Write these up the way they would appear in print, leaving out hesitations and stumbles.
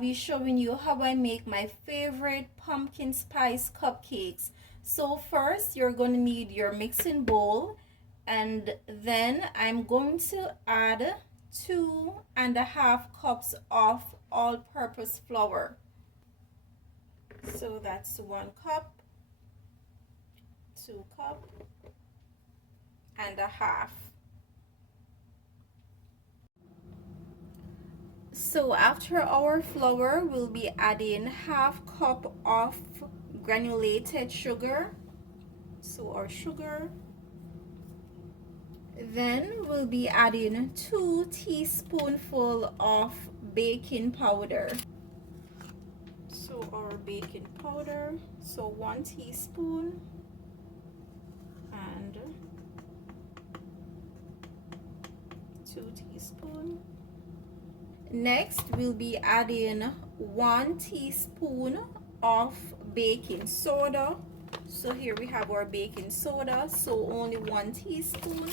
be showing you how I make my favorite pumpkin spice cupcakes. So first, you're going to need your mixing bowl, and then I'm going to add 2.5 cups of all-purpose flour. So that's 1 cup, 2 cup and a half. So after our flour, we'll be adding 1/2 cup of granulated sugar. So our sugar. Then we'll be adding 2 teaspoonfuls of baking powder. So our baking powder, so 1 teaspoon and 2 teaspoons. Next, we'll be adding 1 teaspoon of baking soda. So here we have our baking soda, so only 1 teaspoon.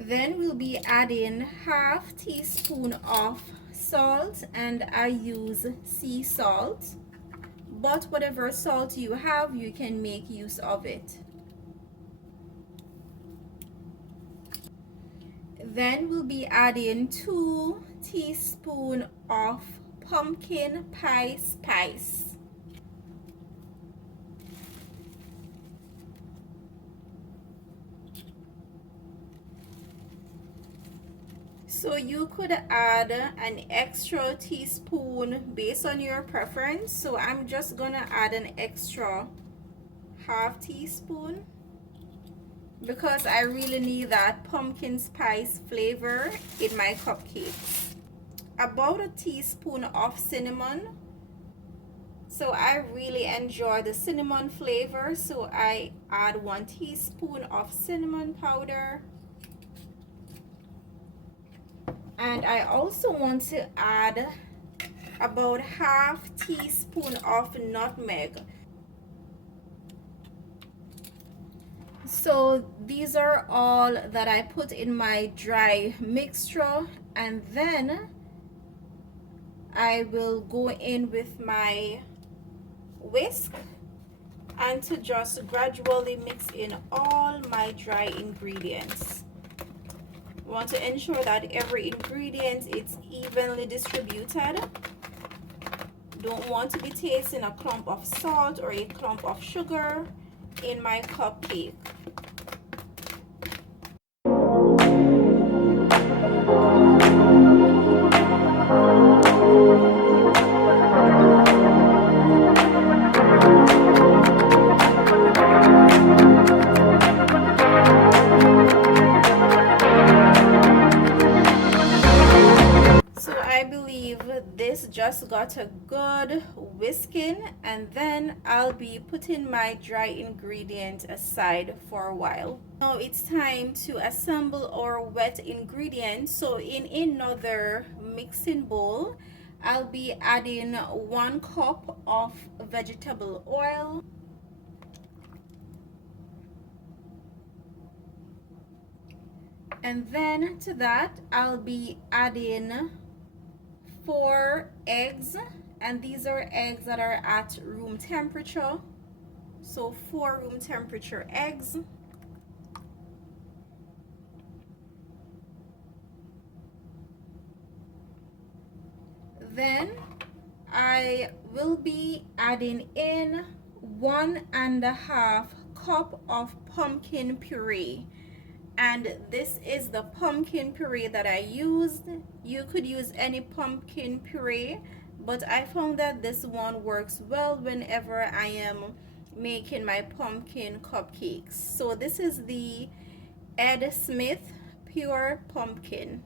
Then we'll be adding 1/2 teaspoon of salt, and I use sea salt, but whatever salt you have, you can make use of it. Then we'll be adding 2 teaspoons of pumpkin pie spice. So you could add an extra teaspoon based on your preference. So I'm just gonna add an extra 1/2 teaspoon because I really need that pumpkin spice flavor in my cupcakes. About a teaspoon of cinnamon. So I really enjoy the cinnamon flavor, so I add 1 teaspoon of cinnamon powder. And I also want to add about 1/2 teaspoon of nutmeg. So these are all that I put in my dry mixture, and then I will go in with my whisk and to just gradually mix in all my dry ingredients. Want to ensure that every ingredient is evenly distributed. Don't want to be tasting a clump of salt or a clump of sugar in my cupcake. This just got a good whisking, and then I'll be putting my dry ingredient aside for a while. Now it's time to assemble our wet ingredients. So in another mixing bowl, I'll be adding 1 cup of vegetable oil, and then to that I'll be adding 4 eggs, and these are eggs that are at room temperature. So 4 room temperature eggs. Then I will be adding in 1.5 cup of pumpkin puree. And this is the pumpkin puree that I used. You could use any pumpkin puree, but I found that this one works well whenever I am making my pumpkin cupcakes. So this is the Ed Smith Pure Pumpkin.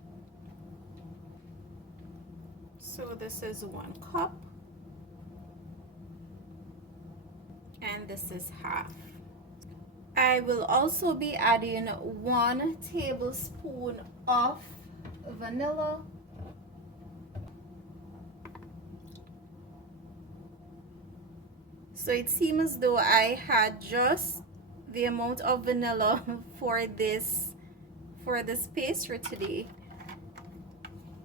So this is 1 cup, and this is 1/2. I will also be adding 1 tablespoon of vanilla. So it seems as though I had just the amount of vanilla for this pastry today.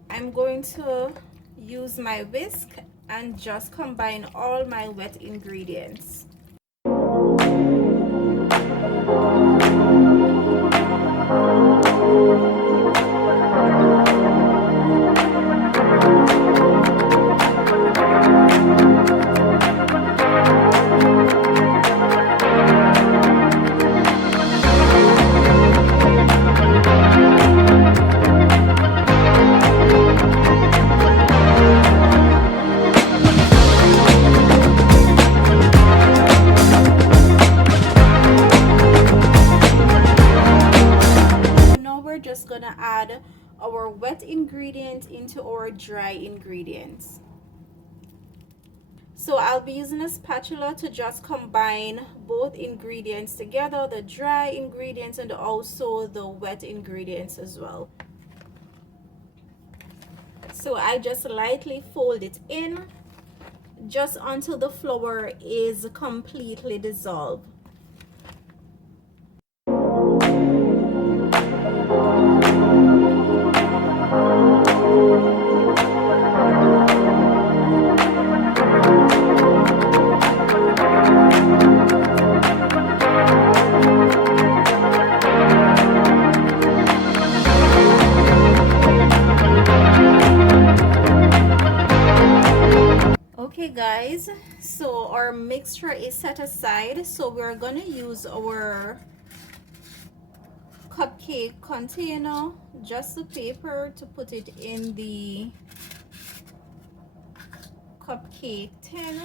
I'm going to use my whisk and just combine all my wet ingredients. Just gonna add our wet ingredients into our dry ingredients. So I'll be using a spatula to just combine both ingredients together, the dry ingredients and also the wet ingredients as well. So I just lightly fold it in just until the flour is completely dissolved. Okay guys, so our mixture is set aside, so we're gonna use our cupcake container, just the paper to put it in the cupcake tin.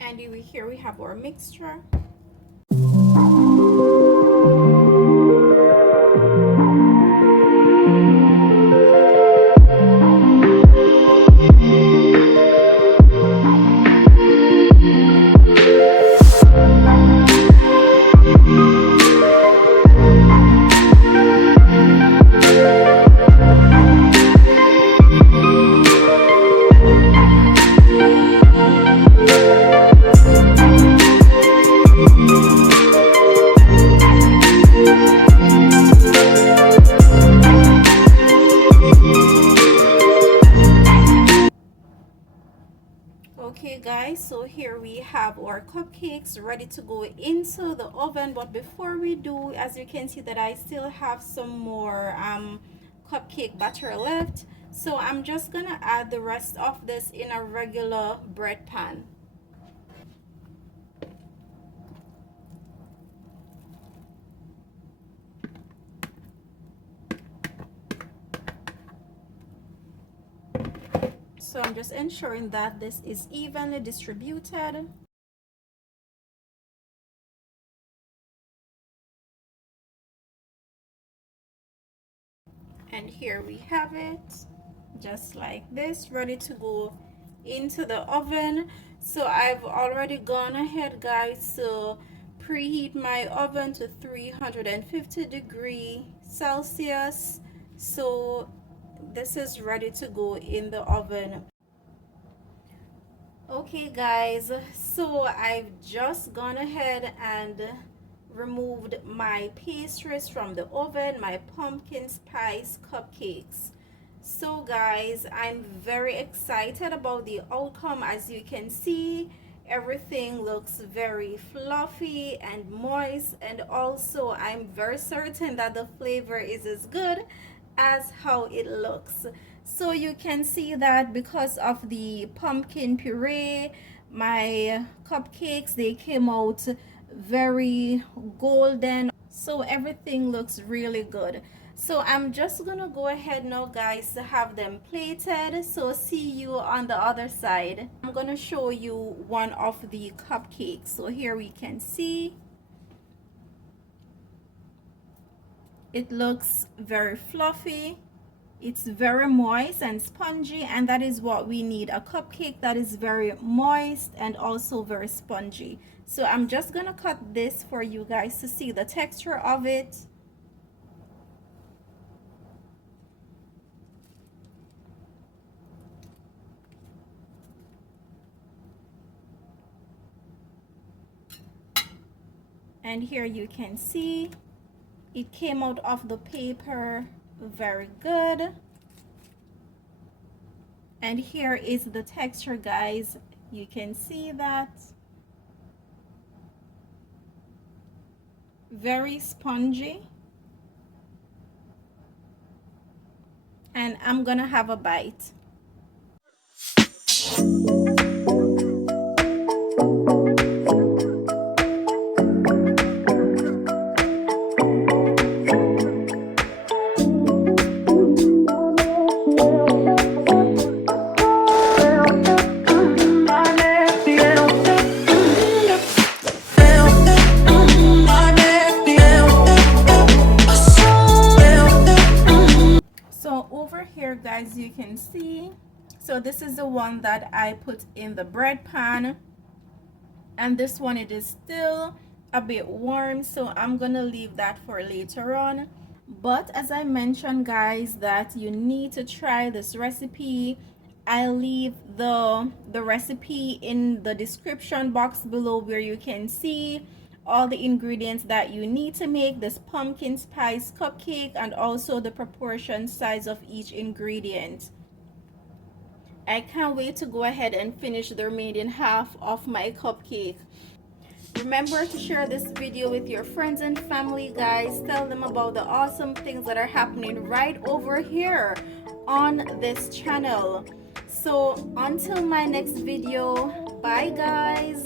And here we have our mixture. Okay guys, so here we have our cupcakes ready to go into the oven. But before we do, as you can see that I still have some more cupcake batter left, so I'm just gonna add the rest of this in a regular bread pan. So I'm just ensuring that this is evenly distributed. And here we have it, just like this, ready to go into the oven. So I've already gone ahead guys to preheat my oven to 350°C. So this is ready to go in the oven. Okay guys, so I've just gone ahead and removed my pastries from the oven, my pumpkin spice cupcakes. So guys, I'm very excited about the outcome. As you can see, everything looks very fluffy and moist, and also I'm very certain that the flavor is as good as how it looks. So you can see that because of the pumpkin puree, my cupcakes, they came out very golden, so everything looks really good. So I'm just gonna go ahead now guys to have them plated. So see you on the other side. I'm gonna show you one of the cupcakes. So here we can see it looks very fluffy, it's very moist and spongy, and that is what we need, a cupcake that is very moist and also very spongy. So I'm just gonna cut this for you guys to see the texture of it. And here you can see it came out of the paper very good. And here is the texture, guys. You can see that. Very spongy. And I'm gonna have a bite. So over here, guys, you can see, so this is the one that I put in the bread pan, and this one, it is still a bit warm, so I'm gonna leave that for later on. But as I mentioned, guys, that you need to try this recipe. I leave the recipe in the description box below, where you can see all the ingredients that you need to make this pumpkin spice cupcake, and also the proportion size of each ingredient. I can't wait to go ahead and finish the remaining half of my cupcake. Remember to share this video with your friends and family, guys. Tell them about the awesome things that are happening right over here on this channel. So until my next video, bye guys.